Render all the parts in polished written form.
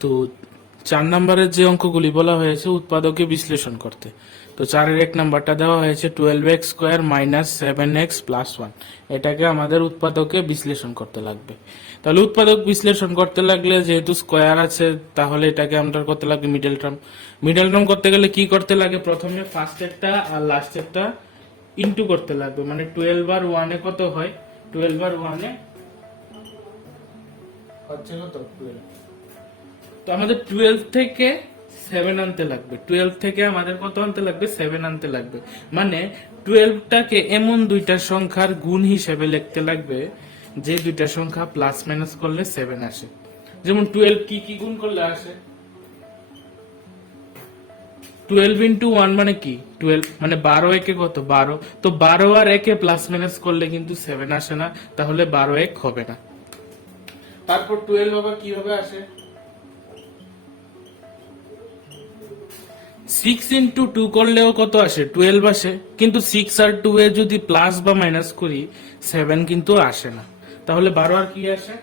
তো 4 নম্বরের যে অঙ্কগুলি বলা হয়েছে উৎপাদকে বিশ্লেষণ করতে, তো 4-এর 1 নাম্বারটা দেওয়া হয়েছে 12x square minus 7x plus 1। এটাকে আমাদের উৎপাদকে বিশ্লেষণ করতে লাগবে। তাহলে উৎপাদক বিশ্লেষণ করতে লাগলে যেহেতু স্কোয়ার আছে, তাহলে এটাকে আমরা করতে লাগবে মিডল টার্ম। মিডল টার্ম করতে গেলে কি করতে লাগে, প্রথমে ফার্স্টেরটা আর লাস্টেরটা ইনটু করতে লাগবে। মানে 12 আর 1 কত হয়, 12 আর 1 হচ্ছে কত 12। তো আমাদের 12 থেকে 7 আনতে লাগবে, 12 থেকে আমাদের কত আনতে লাগবে, 7 আনতে লাগবে। মানে 12টাকে এমন দুইটা সংখ্যার গুণ হিসেবে লিখতে লাগবে যে দুইটা সংখ্যা প্লাস মাইনাস করলে 7 আসে। যেমন 12 কি কি গুণ করলে আসে, 12 ইন্টু 1 মানে কি 12, মানে 12 একে কত 12। তো 12 আর একে প্লাস মাইনাস করলে কিন্তু 7 আসে না, তাহলে 12 এক হবে না। তারপর 12 আবার কিভাবে আসে, 6 ইন্টু 2 করলেও কত আসে 12 আসে, কিন্তু 6 আর 2 এ যদি প্লাস বা মাইনাস করি 7 কিন্তু আসে না। তাহলে 12 আর কি আসে,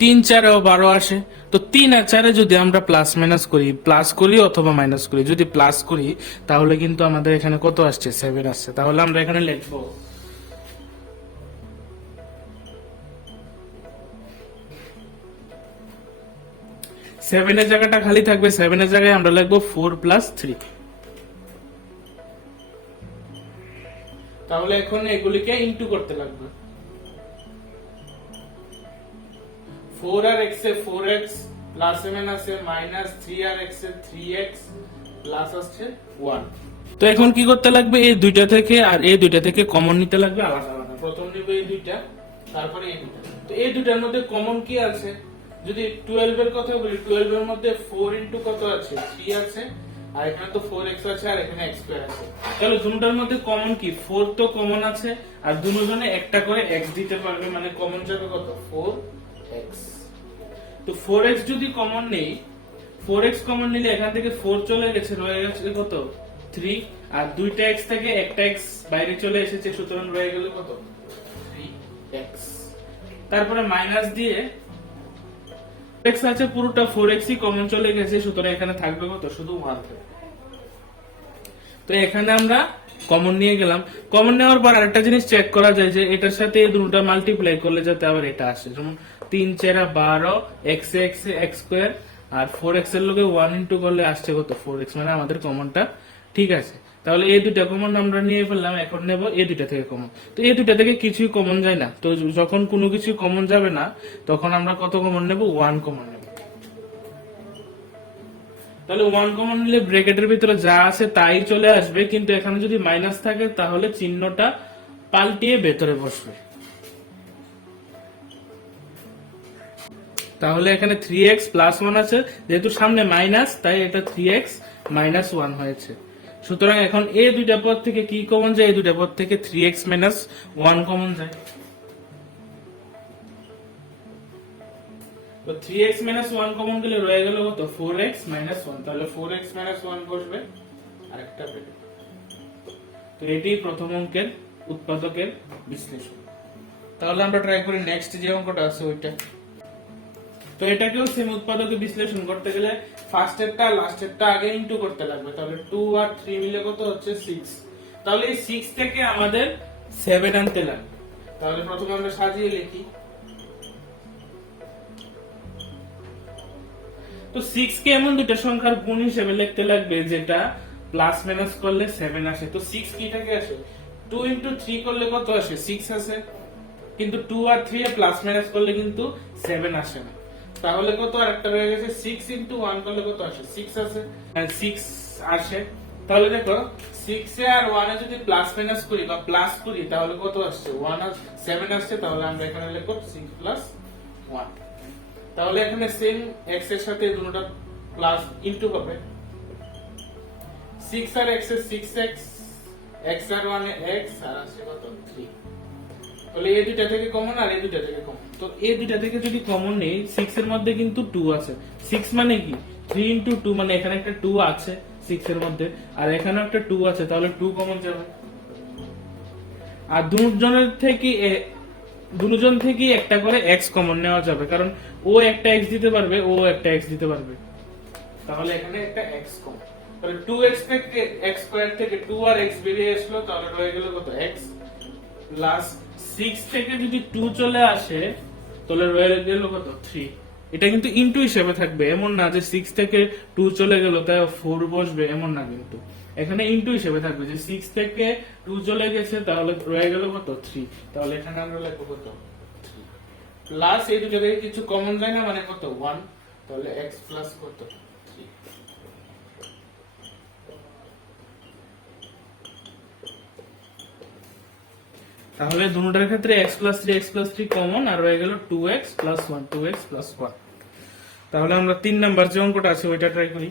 3 4-এও 12 আসে। তো 3 আর 4-এ যদি আমরা প্লাস মাইনাস করি, প্লাস করি অথবা মাইনাস করি, যদি প্লাস করি তাহলে কিন্তু আমাদের এখানে কত আসছে 7 আসছে। তাহলে আমরা এখানে লিখবো 7 এর জায়গাটা খালি থাকবে, 7 এর জায়গায় আমরা লিখবো 4 প্লাস 3। তাহলে এখন এগুলিকে ইনটু করতে লাগবে। 4 আর x এ 4x প্লাস 7 আছে, মাইনাস 3 আর x এ 3x প্লাস আসছে 1। তো এখন কি করতে লাগবে, এই দুইটা থেকে আর এই দুইটা থেকে কমন নিতে লাগবে আলাদা আলাদা। প্রথম নিব এই দুইটা, তারপরে এই দুইটা। তো এই দুইটার মধ্যে কমন কি আছে, যদি 12 এর কথা বলি, 12 এর মধ্যে 4 ইনটু কত আছে 3 আছে, আর এখানে তো 4x আছে আর এখানে x স্কয়ার আছে। তাহলে দুটোর মধ্যে কমন কি 4 তো কমন আছে, আর দুজনে একটা করে x দিতে পারবে, মানে কমন যাবে কত 4x। তো 4x যদি কমন নেই, 4x কমন নিলে এখান থেকে 4 চলে গেছে, রয়ে গেছে কত 3, আর দুইটা x থেকে একটা x বাইরে চলে এসেছে, সুতরাং রয়ে গেল কত 3x। তারপরে মাইনাস দিয়ে x আছে পুরোটা 4x ই কমন চলে গেছে, সুতরাং এখানে থাকবে কত শুধু 1 থাকবে। তো এখানে আমরা কমন নিয়ে গেলাম। কমন নেওয়ার পর আরেকটা জিনিস চেক করা যায় যে এটার সাথে এই দুটোটা মাল্টিপ্লাই করলে যাতে আবার এটা আসে। যেমন 3 4 12 x x x স্কয়ার, আর 4x এর লগে 1 ইনটু করলে আসছে কত 4x, মানে আমাদের কমনটা ঠিক আছে। তাহলে এই দুইটা কমন আমরা নিয়ে ফেললাম, এখন নেব এই দুইটা থেকে কমন। তো এই দুইটা থেকে কিছুই কমন যায় না, তো যখন কোনো কিছু কমন যাবে না তখন আমরা কত কমন নেব, 1 কমন নেব। তাহলে 1 কমন নিলে ব্র্যাকেটের ভিতরে যা আছে তাই চলে আসবে, কিন্তু এখানে যদি মাইনাস থাকে তাহলে চিহ্নটা পাল্টিয়ে ভেতরে বসবে। তাহলে এখানে 3x প্লাস 1 আছে, যেহেতু সামনে মাইনাস তাই এটা 3x মাইনাস 1 হয়েছে। সুতরাং এখন এই দুইটা পদ থেকে কি কমন যায়, এই দুইটা পদ থেকে 3x মাইনাস 1 কমন যায়। তো 3x মাইনাস 1 কমন গেলে রয়ে গেল কত 4x মাইনাস 1। তাহলে 4x মাইনাস 1 বসবে আরেকটা পেটে। তো এটি প্রথম অঙ্কের উৎপাদকের বিশ্লেষণ। তাহলে আমরা ট্রাই করি নেক্সট যে অঙ্কটা আছে ওইটা। তো এটাকেও সেম উৎপাদকে বিশ্লেষণ করতে গেলে ফার্স্টেরটা লাস্টেরটা আগে ইনটু করতে লাগবে। তাহলে 2 আর 3 মিলে কত হচ্ছে 6। তাহলে এই 6 থেকে আমাদের 7 আনতে লাগবে। তাহলে প্রথমে আমরা সাজিয়ে লিখি। তো 6 কে এমন দুটো সংখ্যার গুণ হিসেবে লিখতে লাগবে যেটা প্লাস মাইনাস করলে 7 আসে। তো 6 কি থেকে আসে, 2 ইনটু 3 করলে কত আসে 6 আসে, কিন্তু 2 আর 3 এ প্লাস মাইনাস করলে কিন্তু 7 আসে না। তাহলে কত আরেকটা রয়ে গেছে, 6 ইনটু 1 করলে কত আসে 6 আসে, আর 6 আসে। তাহলে দেখো 6 এ আর 1 এ যদি প্লাস মাইনাস করি বা প্লাস করি তাহলে কত আসছে 1 আর 7 আসছে। তাহলে আমরা এখানে লিখব 6 প্লাস 1। তাহলে এখানে সেম x এর সাথে দুটোটা প্লাস ইনটু হবে, 6 আর x এর 6x, x আর 1 এ x, আর আসছে কত 3। তাহলে এই দুইটা থেকে কমন আর এই দুইটা থেকে কমন। তো এই দুইটা থেকে যদি কমন নেই, 6 এর মধ্যে কিন্তু 2 আছে। 6 মানে কি 3 ইনটু 2, মানে এখানে একটা 2 আছে 6 এর মধ্যে, আর এখানে একটা 2 আছে, তাহলে 2 কমন যাবে। আর দুজনের থেকে দুজন থেকেই একটা করে এক্স কমন নেওয়া যাবে, কারণ ও একটা এক্স দিতে পারবে, ও একটা এক্স দিতে পারবে। তাহলে এখানে একটা এক্স কমন, তাহলে 2x থেকে x স্কয়ার থেকে 2 আর x বেরিয়ে আসলো, তাহলে রয়ে গেল কত x প্লাস 6 থেকে যদি 2 চলে আসে তাহলে রয়ে গেল কত 3। এটা কিন্তু ইনটু হিসেবে থাকবে, এমন না যে 6 থেকে 2 চলে গেল তাই 4 বসবে, এমন না, কিন্তু এখানে ইনটু হিসেবে থাকবে যে 6 থেকে 2 চলে গেছে তাহলে রয়ে গেল কত 3। তাহলে এখানে আমরা লিখব কত 3 প্লাস এই দুটো থেকে কিছু কমন যায় না, মানে কত 1, তাহলে x প্লাস কত 3। তাহলে দুটোর ক্ষেত্রে x প্লাস 3 কমন, আর রয়ে গেল 2x প্লাস 1, 2x প্লাস 1। তাহলে আমরা 3 নাম্বার যে অঙ্কটা আছে ওইটা ট্রাই করি।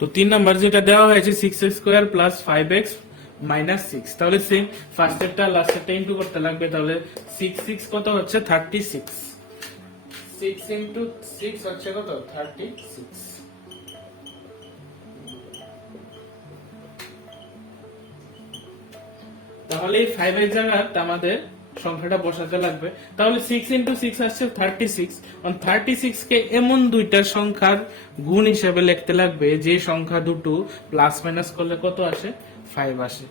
তো 3 নাম্বার যেটা দেওয়া হয়েছে 6x square plus 5x minus 6, তাহলে সেম ফার্স্টেরটা লাস্টেরটা ইনটু করতে লাগবে। তাহলে 6 6 কত হচ্ছে 36, 6 ইনটু 6 হচ্ছে কত 36। তাহলে এই 5 এর জায়গায় আমাদের সংখ্যাটা বসাতে লাগবে। তাহলে 6 ইনটু 6 আসছে 36, অন 36 কে এমন দুইটা সংখ্যার গুণ হিসেবে লিখতে লাগবে যে সংখ্যা দুটো প্লাস মাইনাস করলে কত আসে 5 আসে।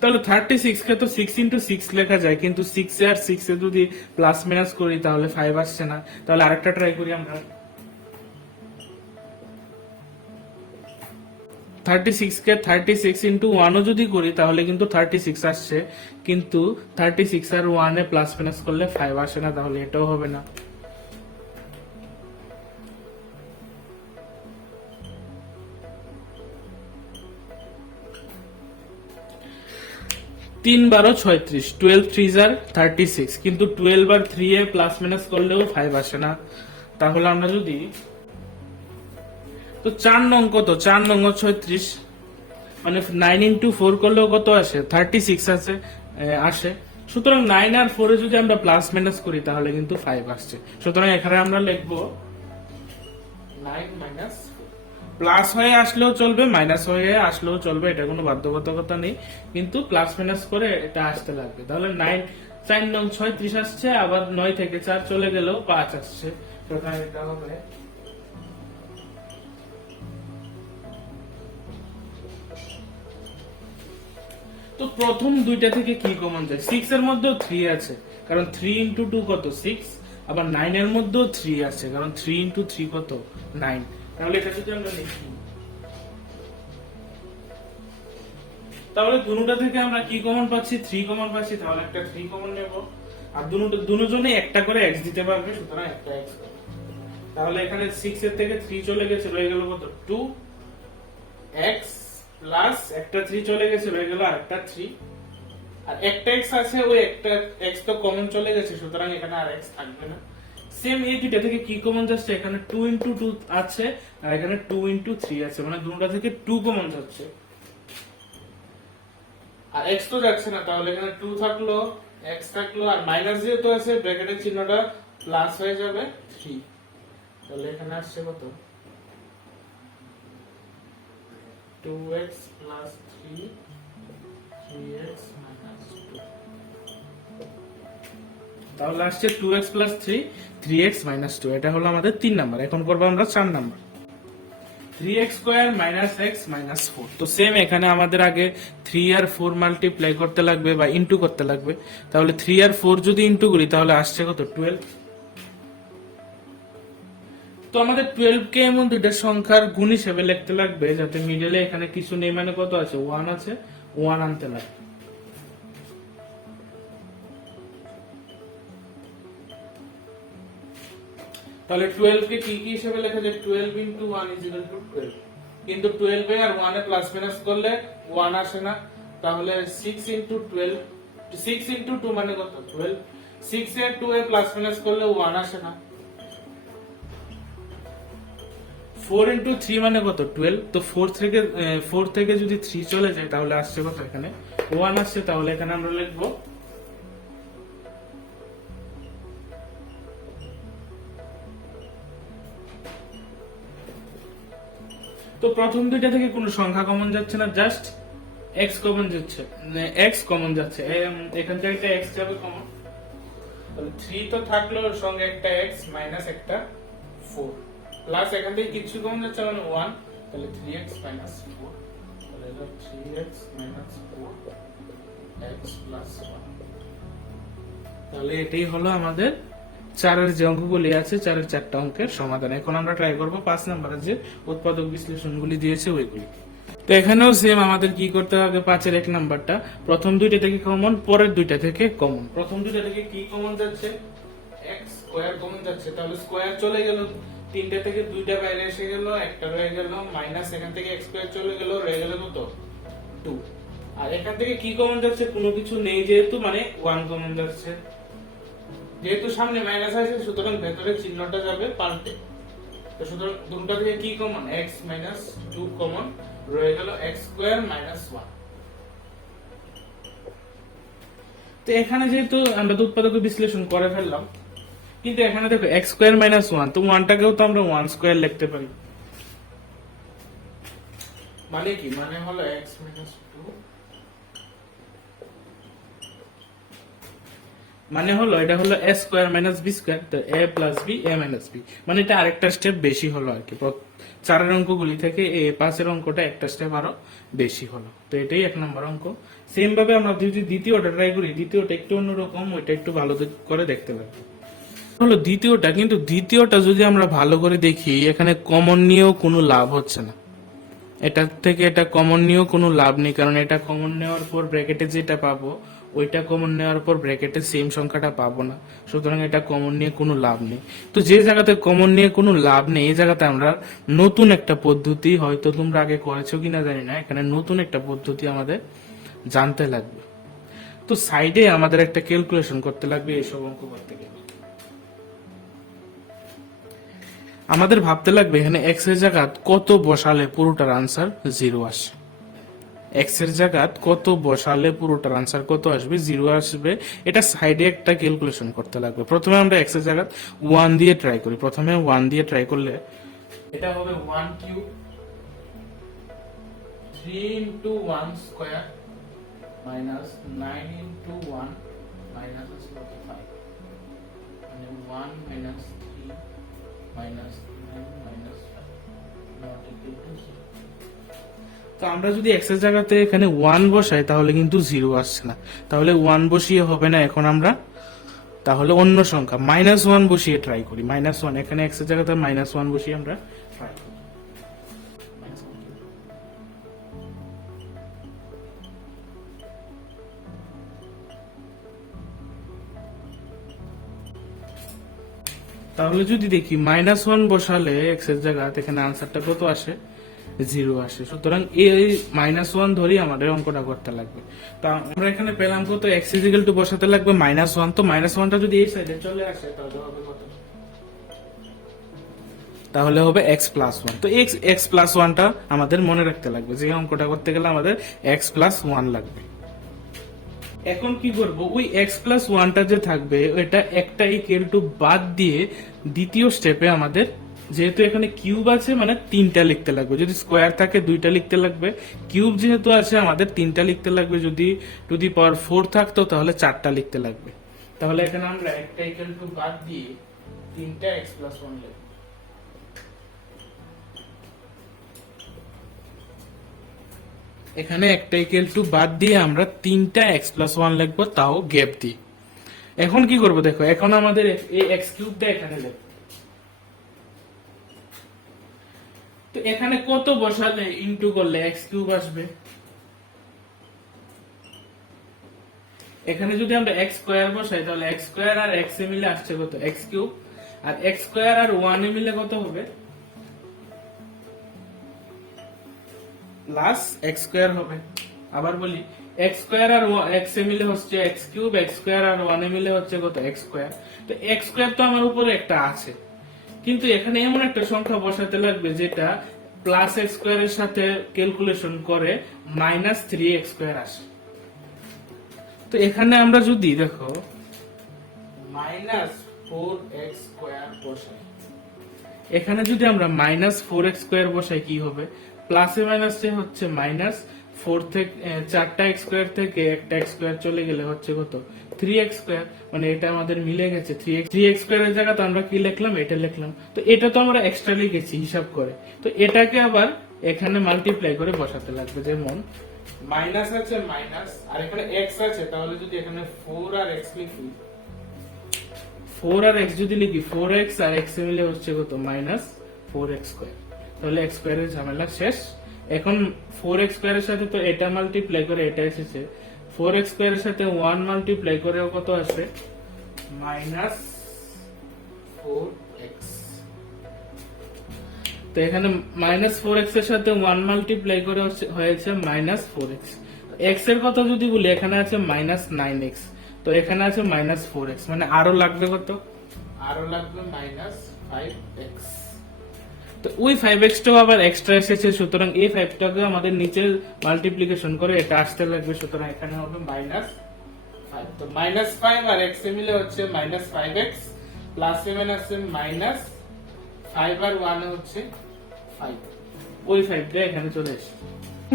তাহলে 36 কে তো 6 ইনটু 6 লেখা যায়, কিন্তু 6 এ আর 6 এ যদি প্লাস মাইনাস করি তাহলে 5 আসছে না। তাহলে আরেকটা ট্রাই করি আমরা। 36 কে 36 ইনটু 1 ও যদি করি তাহলে কিন্তু 36 আসছে, কিন্তু 36 আর 1 এ প্লাস মাইনাস করলে 5 আসে না, তাহলে এটাও হবে না। তিন 12 36, 12 3 আর 36, কিন্তু 12 আর 3 এ প্লাস মাইনাস করলেও 5 আসে না। তাহলে আমরা যদি তো 4 নং কত 4 নং 36, মানে 9 ইনটু 4 করলেও কত আসে 36 আসে। সুতরাং 9 আর 4 এ যদি আমরা প্লাস মাইনাস করি তাহলে কিন্তু 5 আসছে। সুতরাং এখানে আমরা লিখবো 9 মাইনাস, প্লাস হয়ে আসলেও চলবে মাইনাস হয়ে আসলেও চলবে, এটা কোনো বাধ্যবাধকতা নেই, কিন্তু প্লাস মাইনাস করে এটা আসতে লাগবে। তাহলে 9 4 নং 36 আসছে, আবার 9 থেকে 4 চলে গেলেও 5 আসছে। সুতরাং এটা হবে তো প্রথম দুইটা থেকে কি কমন যায়, 6 এর মধ্যেও 3 আছে, কারণ 3 ইনটু 2 কত 6, আবার 9 এর মধ্যেও 3 আছে, কারণ 3 ইনটু 3 কত 9। তাহলে এটা যদি আমরা লিখি, তাহলে দুটোটা থেকে আমরা কি কমন পাচ্ছি 3 কমন পাচ্ছি, তাহলে একটা 3 কমন নেব। আর দুজনে একটা করে x দিতে পারবে, সুতরাং একটা x। তাহলে এখানে 6 এর থেকে 3 চলে গেছে, রয়ে গেল কত 2x প্লাস একটা 3 চলে গেছে, রয়ে গেল আরেকটা 3, আর একটা x আছে, ওই একটা x তো কমন চলে গেছে, সুতরাং এখানে আর x থাকবে না। সেম এই দুইটা থেকে কি কমন যাচ্ছে, এখানে 2 ইনটু 2 আছে, আর এখানে 2 ইনটু 3 আছে, মানে দুটোটা থেকে 2 কমন যাচ্ছে, আর x তো যাচ্ছে না। তাহলে এখানে 2 থাকলো, x থাকলো, আর মাইনাস যেহেতু আছে ব্র্যাকেটের চিহ্নটা প্লাস হয়ে যাবে 3। তাহলে এখানে আসছে কত 2x প্লাস 3, 3x মাইনাস 2। তাহলে আসছে 2x প্লাস 3, 3x মাইনাস 2। এটা হলো আমাদের 3 নাম্বার। এখন করবো আমরা 4 number, 3x square minus x minus 4। তো সেম এখানে আমাদের আগে 3 আর 4 মাল্টিপ্লাই করতে লাগবে বা ইনটু করতে লাগবে। তাহলে 3 আর 4 যদি ইনটু করি তাহলে আসছে কত 12। তো আমাদের 12 কে এমন দুইটা সংখ্যার গুণ হিসেবে লিখতে লাগবে যাতে মিডলে এখানে কিছু নেই, মানে কত আছে 1 আছে, 1 আনতে লাগবে। তাহলে 12 কে কি কি হিসেবে লেখা যায়, 12 ইনটু 1 ইজ ইকুয়াল টু 12, কিন্তু 12 এ আর 1 এ প্লাস মাইনাস করলে 1 আসে না। তাহলে 6 ইনটু 12, 6 ইনটু 2 মানে কত 12, 6 এ 2 এ প্লাস মাইনাস করলে 1 আসে না। 4 ইনটু 3 মানে কত 12, তো 4 থেকে যদি 3 চলে যায় তাহলে আসছে কত এখানে 1 আসছে। তাহলে এখানে আমরা লিখবো তো প্রথম দুইটা থেকে কোনো সংখ্যা কমন যাচ্ছে না, জাস্ট এক্স কমন যাচ্ছে, এক্স কমন যাচ্ছে, এখান থেকে একটা এক্স যাবে কমন, তাহলে 3 তো থাকলো, ওর সঙ্গে একটা এক্স মাইনাস একটা 4 প্লাস এখান থেকে কিছু কমন যাচ্ছে মানে 1, তাহলে 3x 4, তাহলে এটা 3x 4 x 1। তাহলে এটাই হলো আমাদের 4 এর যে অঙ্কগুলি আছে, 4 এর 4টা অঙ্কের সমাধান। এখন আমরা ট্রাই করব 5 নম্বরের যে উৎপাদক বিশ্লেষণগুলি দিয়েছে ওইগুলি। তো এখানেও সেম আমাদের কি করতে হবে, 5 এর 1 নাম্বারটা প্রথম দুইটা থেকে কমন, পরের দুইটা থেকে কমন। প্রথম দুইটা থেকে কি কমন যাচ্ছে, x স্কয়ার কমন যাচ্ছে, তাহলে স্কয়ার চলে গেল, তিনটা থেকে দুইটা বাইরে এসে গেল, একটা রয়ে গেল, মাইনাস এখান থেকে x স্কয়ার চলে গেল, রয়ে গেল কত 2। আর এখান থেকে কি কমন যাচ্ছে, কোনো কিছু নেই যেহেতু, মানে 1 কমন যাচ্ছে, যেহেতু সামনে মাইনাস আছে সুতরাং ভেতরে চিহ্নটা যাবে পাল্টে। তো সুতরাং দুটো থেকে কি কমন, x 2 কমন, রয়ে গেল x স্কয়ার 1। তো এখানে যেহেতু আমরা উৎপাদক বিশ্লেষণ করে ফেললাম, কিন্তু এখানে দেখো x স্কয়ার 1, তো 1টাকেও তো আমরা 1 স্কয়ার লিখতে পারি। মানে কি, মানে হলো x 2, মানে হলো এটা হলো a square minus b square, তো a plus b a minus b, মানে এটা আরেকটা স্টেপ বেশি হলো আর কি। 4 এর অঙ্কগুলি থেকে এই 5 এর অঙ্কটা একটা স্টেপ আরো বেশি হলো। তো এটাই 1 নম্বর অঙ্ক। সেম ভাবে আমরা যদি দ্বিতীয়টা ট্রাই করি, দ্বিতীয়টা একটু অন্যরকম, ওইটা একটু ভালো করে দেখতে পারি। হলো দ্বিতীয়টা, কিন্তু দ্বিতীয়টা যদি আমরা ভালো করে দেখি, এখানে কমন নিয়েও কোনো লাভ হচ্ছে না, এটা থেকে এটা কমন নিয়েও কোনো লাভ নেই, কারণ এটা কমন নেওয়ার পর ব্র্যাকেটে যেটা পাবো ওইটা কমন নেওয়ার পর ব্র্যাকেটে সেম সংখ্যাটা পাবো না, সুতরাং এটা কমন নিয়ে কোনো লাভ নেই। তো যে জায়গাতে কমন নিয়ে কোনো লাভ নেই, এই জায়গাতে আমরা নতুন একটা পদ্ধতি, হয়তো তোমরা আগে করেছো কিনা জানি না, এখানে নতুন একটা পদ্ধতি আমাদের জানতে লাগবে। তো সাইডে আমাদের একটা ক্যালকুলেশন করতে লাগবে এইসব অঙ্ক করতে গেলে। আমাদের ভাবতে লাগবে এখানে এক্স এর জায়গা কত বসালে পুরোটার আনসার 0 আসে, এক্স এর জায়গা কত বসালে পুরোটার আনসার কত আসবে, 0 আসবে। এটা সাইডে একটা ক্যালকুলেশন করতে লাগবে। প্রথমে আমরা এক্স এর জায়গা 1 দিয়ে ট্রাই করি। প্রথমে 1 দিয়ে ট্রাই করলে এটা হবে 1 cube 3 into 1 square minus 9 into 1 minus 5, মানে 1 minus 3 minus 9 minus 5 not equal to 0। তো আমরা যদি x এর জায়গাতে এখানে 1 বসাই তাহলে কিন্তু 0 আসছে না, তাহলে 1 বসিয়ে হবে না। এখন আমরা তাহলে অন্য সংখ্যা -1 বসিয়ে ট্রাই করি। -1, এখানে x এর জায়গাতে -1 বসিয়ে আমরা ট্রাই করি। তাহলে যদি দেখি -1 বসালে x এর জায়গাতে এখানে আনসারটা কত আসে, 0 আসে। সুতরাং এই -1 ধরেই আমাদের অঙ্কটা করতে লাগবে। তা আমরা এখানে পেলাম কত, x ইকুয়াল টু বসাতে লাগবে -1, তো -1টা যদি এই সাইডে চলে আসে তাহলে হবে কত, তাহলে হবে x প্লাস 1। তো x প্লাস 1টা আমাদের মনে রাখতে লাগবে, যে অঙ্কটা করতে গেলে আমাদের x প্লাস 1 লাগবে। এখন কি করব, ওই x প্লাস 1টা যে থাকবে ওইটা একটা ইকুয়াল টু বাদ দিয়ে দ্বিতীয় স্টেপে আমাদের, যেহেতু এখানে কিউব আছে মানে 3টা লিখতে লাগবে, যদি স্কোয়ার থাকে 2টা লিখতে লাগবে, কিউব যেহেতু আছে আমাদের 3টা লিখতে লাগবে, যদি টু দি পাওয়ার 4 থাকতো তাহলে 4টা লিখতে লাগবে। তাহলে এখানে আমরা একটা ইকুয়াল টু বাদ দিয়ে 3টা x প্লাস 1 লিখব। এখানে একটা ইকুয়াল টু বাদ দিয়ে আমরা 3টা x প্লাস 1 লিখবো, তাও গ্যাপ দিয়ে। এখন কি করব দেখো, এখন আমাদের এই x কিউবটা এখানে লিখব। তো এখানে কত বসালে ইনটু করলে x কিউব আসবে, এখানে যদি আমরা x স্কয়ার বসাই তাহলে x স্কয়ার আর x এ মিলে আসছে কত, x কিউব, আর x স্কয়ার আর 1 এ মিলে কত হবে, প্লাস x স্কয়ার হবে। আবার বলি, x স্কয়ার আর x এ মিলে হচ্ছে x কিউব, x স্কয়ার আর 1 এ মিলে হচ্ছে কত, x স্কয়ার। তো x স্কয়ার তো আমার উপরে একটা আছে, কিন্তু এখানে এমন একটা সংখ্যা বসাতে লাগবে যেটা প্লাস x স্কয়ারের সাথে ক্যালকুলেশন করে -3x স্কয়ার আসে। তো এখানে আমরা যদি দেখো -4x স্কয়ার বসাই, এখানে যদি আমরা -4x স্কয়ার বসাই কি হবে, প্লাসে মাইনাসে হচ্ছে চারটা এক্স স্কোয়ার থেকে একটা এক্স স্কোয়ার চলে গেলে হচ্ছে কত 3x স্কোয়ার, মানে এটা আমাদের মিলে গেছে 3x স্কোয়ারের জায়গাতে আমরা কি লিখলাম, এটা লিখলাম। তো এটা তো আমরা এক্সট্রা লিখেছি হিসাব করে, তো এটাকে আবার এখানে মাল্টিপ্লাই করে বসাতে লাগবে। যেমন মাইনাস আছে মাইনাস, আর এখানে এক্স আছে, তাহলে যদি এখানে 4 আর x লিখি, 4 আর x যদি লিখি, 4x আর x এ মিলে হচ্ছে কত -4x স্কয়ার, তাহলে x স্কয়ারের ঝামেলা শেষ। এখন 4x স্কয়ারের সাথে তো এটা মাল্টিপ্লাই করে এটা এসেছে, 4x স্কয়ারের সাথে 1 মাল্টিপ্লাই করেও কত আসবে -4x। তো এখানে -4x এর সাথে 1 মাল্টিপ্লাই করে হয়েছে -4x। x এর কথা যদি বলি, এখানে আছে -9x, তো এখানে আছে -4x, মানে আরো লাগবে কত, আরো লাগবে -5x। তো ওই 5x টাও আবার এক্সট্রা এসেছে, সুতরাং এই 5 টাকে আমাদের নিচে মাল্টিপ্লিকেশন করে এটা আসতে লাগবে, সুতরাং এখানে হবে -5। তো -5 আর x এ মিলে হচ্ছে -5x, প্লাস এখানে আছে -5 আর 1 হচ্ছে 5, ওই 5 টা এখানে চলে এসেছে।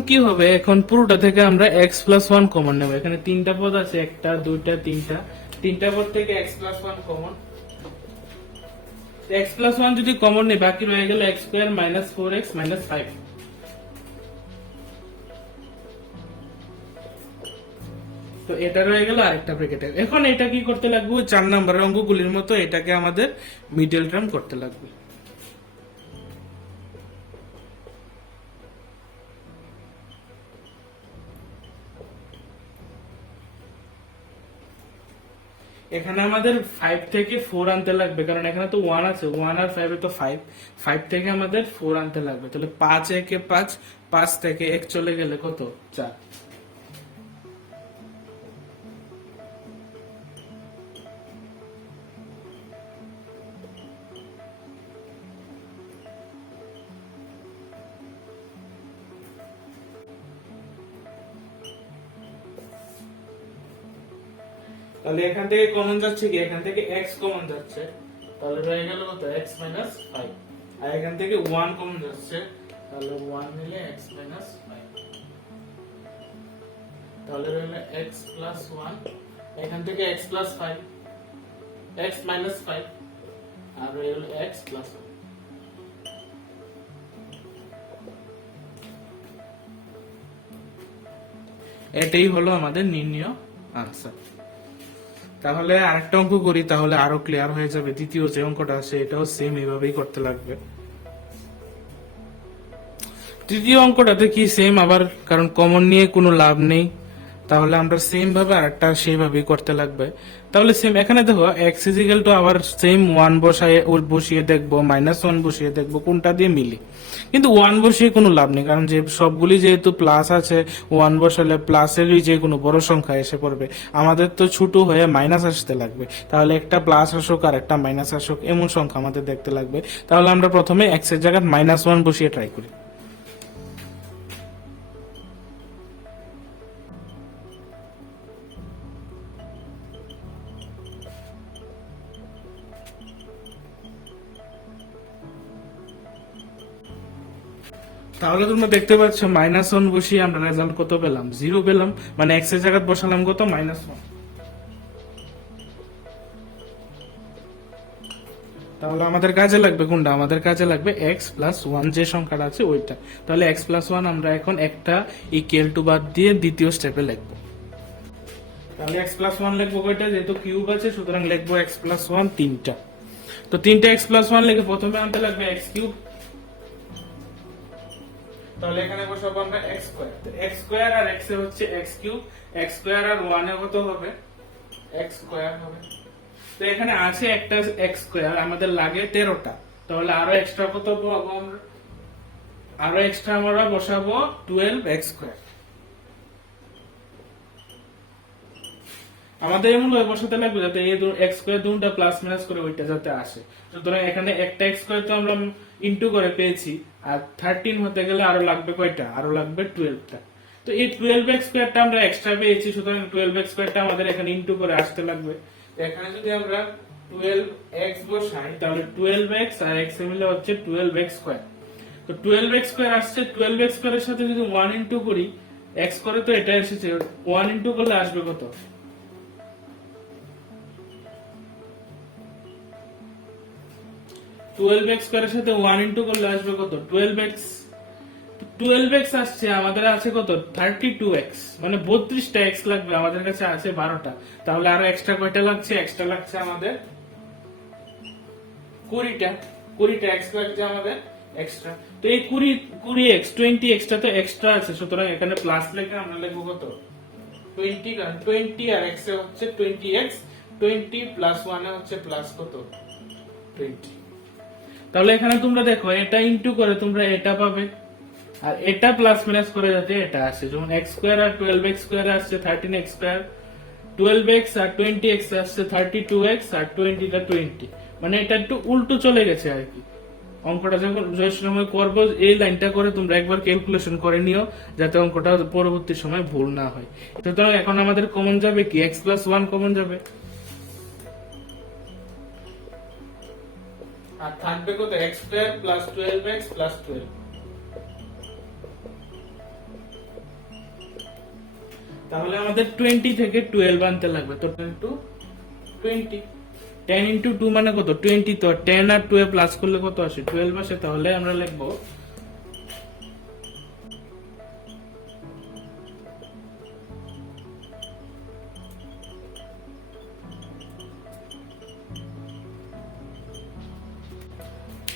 কি হবে, এখন পুরোটা থেকে আমরা x প্লাস 1 কমন নেব। এখানে তিনটা পদ আছে, একটা দুইটা তিনটা পদ থেকে x plus 1 common. x plus 1 যদি কমন নেই, বাকি রয়ে গেল x স্কয়ার -4x -5। তো এটা রয়ে গেল আরেকটা ব্র্যাকেটে। এখন এটা কি করতে লাগবে, 4 নম্বরের অঙ্কগুলির মতো এটাকে আমাদের মিডল টার্ম করতে লাগবে। এখানে আমাদের 5 থেকে 4 আনতে লাগবে, কারণ এখানে তো 1 আছে, 1 আর 5 এ তো 5 থেকে আমাদের 4 আনতে লাগবে। তাহলে 5 একে 5 থেকে 1 চলে গেলে কত 4। তাহলে এখান থেকে কমন যাচ্ছে কি, এখান থেকে x কমন যাচ্ছে, তাহলে রয়ে গেল কত x 5, আর এখান থেকে 1 কমন যাচ্ছে, তাহলে 1 নিলে x 5, তাহলে রইল x 1, এখান থেকে x 5, x 5, আর রইল x 1। এটাই হলো আমাদের নির্ণয় আনসার। তাহলে আরেকটা অঙ্ক করি, তাহলে আরো ক্লিয়ার হয়ে যাবে। দ্বিতীয় যে অঙ্কটা আছে এটাও সেম এভাবেই করতে লাগবে। তৃতীয় অঙ্কটাতে কি সেম আবার, কারণ কমন নিয়ে কোনো লাভ নেই, তাহলে আমরা সেম ভাবে আরেকটা সেইভাবেই করতে লাগবে। তাহলে সেম এখানে দেখো x ইজিক্যাল টু আবার সেম 1 বসিয়ে দেখবো, -1 বসিয়ে দেখবো কোনটা দিয়ে মিলি, কিন্তু 1 বসিয়ে কোনো লাভ নেই, কারণ যে সবগুলি যেহেতু প্লাস আছে, 1 বসালে প্লাসেরই যে কোনো বড় সংখ্যা এসে পড়বে, আমাদের তো ছোট হয়ে মাইনাস আসতে লাগবে। তাহলে একটা প্লাস আসুক আর একটা মাইনাস আসুক, এমন সংখ্যা আমাদের দেখতে লাগবে। তাহলে আমরা প্রথমে x এর জায়গায় -1 বসিয়ে ট্রাই করি। তাহলে তোমরা দেখতে পাচ্ছ -1 বসিয়ে আমরা রেজাল্ট কত পেলাম, 0 পেলাম, মানে x এর জায়গায় বসালাম কত -1। তাহলে আমাদের কাজে লাগবে কোনটা, আমাদের কাজে লাগবে x প্লাস 1 যে সংখ্যাটা আছে ওইটা। তাহলে x প্লাস 1 আমরা এখন একটা ইকুয়াল টু বাদ দিয়ে দ্বিতীয় স্টেপে লিখবো। তাহলে x প্লাস 1 লিখবো কয়টা, যেহেতু কিউব আছে সুতরাং লিখবো x প্লাস 1 তিনটা। তো তিনটা x প্লাস 1 লিখে প্রথমে আনতে লাগবে x কিউব, তাহলে এখানে বসাবো আমরা x স্কয়ার। তো x স্কয়ার আর x এ হচ্ছে x কিউব, x স্কয়ার আর 1 এ কত হবে x স্কয়ার হবে। তো এখানে আছে একটা x স্কয়ার, আমাদের লাগে 13টা, তাহলে আরো এক্সট্রা কত পাবো আমরা, আরো এক্সট্রা আমরা বসাবো 12x স্কয়ার। আমাদের এমন ভাবে বসাতে লাগবে যাতে এই x স্কয়ার দুটো প্লাস মাইনাস করে ওইটা যাতে আসে। সুতরাং এখানে একটা x স্কয়ার তো আমরা ইনটু করে পেয়েছি, আর 13 হতে গেলে আরো লাগবে কয়টা, আরো লাগবে 12টা। তো এই 12x স্কয়ারটা আমরা এক্সট্রা পেয়েছি, সুতরাং 12x স্কয়ারটা আমাদের এখানে ইনটু করে আসতে লাগবে। তো এখানে যদি আমরা 12x বসাই, তাহলে 12x আর x এর মিলে হচ্ছে 12x স্কয়ার। তো 12x স্কয়ার আসছে, 12x স্কয়ারের সাথে যদি 1 ইনটু করি, এক্স করে তো এটা এসেছে, 1 ইনটু করলে আসবে কত? 12x স্কয়ারের সাথে 1 ইনটু করলে আসবে কত? 12x। 12x আসছে, আমাদের আছে কত? 32x, মানে 32টা x লাগবে, আমাদের কাছে আছে 12টা। তাহলে আরো এক্সট্রা কয়টা লাগছে? এক্সট্রা লাগছে আমাদের 20টা x লাগছে আমাদের এক্সট্রা। তো এই 20x 20x টা তো এক্সট্রা আছে, সুতরাং এখানে প্লাস লিখে আমরা লিখব কত? 20, কারণ 20 আর x এ হচ্ছে 20x, 20 প্লাস 1 এ হচ্ছে প্লাস কত? 20। তাহলে এখানে তোমরা দেখো, এটা ইনটু করে তোমরা এটা পাবে, আর এটা প্লাস মাইনাস করে যাতে এটা আসে, যেমন x স্কয়ার আর 12x স্কয়ার আসছে 13x স্কয়ার, 12x আর 20x আসছে 32x, আর 20 টা 20, মানে এটা একটু উল্টো চলে গেছে আর কি। অঙ্কটা যখন যে সময় করবো এই লাইনটা করে তোমরা একবার ক্যালকুলেশন করে নিও, যাতে অঙ্কটা পরবর্তী সময় ভুল না হয়। সুতরাং এখন আমাদের কমন যাবে কি? x প্লাস 1 কমন যাবে, আর থাকবে কত? x square plus 12x plus 12। তাহলে আমাদের 20 থেকে 12 আনতে লাগবে, তো 10 টু 20, 10 ইনটু 2 মানে কত? 20। তো 10 আর 2 এ প্লাস করলে কত আসে? 12 আসে। তাহলে আমরা লিখব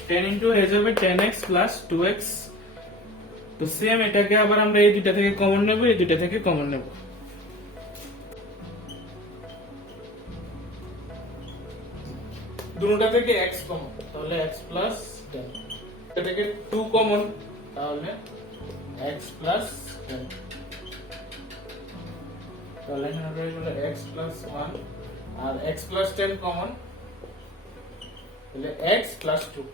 10 ইনটু হয়ে যাবে 10x প্লাস 2x। তো সেম এটাকে আবার আমরা এই দুইটা থেকে কমন নেব, এই দুইটা থেকে কমন নেব। দুটোটা থেকে x কমন, তাহলে x প্লাস 10। এটা থেকে 2 কমন, তাহলে x প্লাস 10। তাহলে এখানে রয়ে গেল x প্লাস 1, আর x প্লাস 10 কমন, তাহলে x প্লাস 2।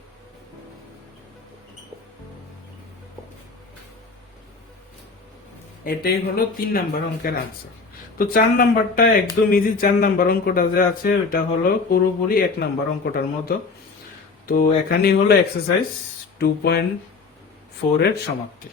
এটাই হলো 3 নাম্বার অঙ্কের आंसर। তো 4 নাম্বারটা একদম ইজি। 4 নাম্বার অঙ্কটা যে আছে এটা হলো পুরোপুরি 1 নাম্বার অঙ্কটার মতো। তো এখানেই হলো এক্সারসাইজ 2.4 এর সমাপ্তি।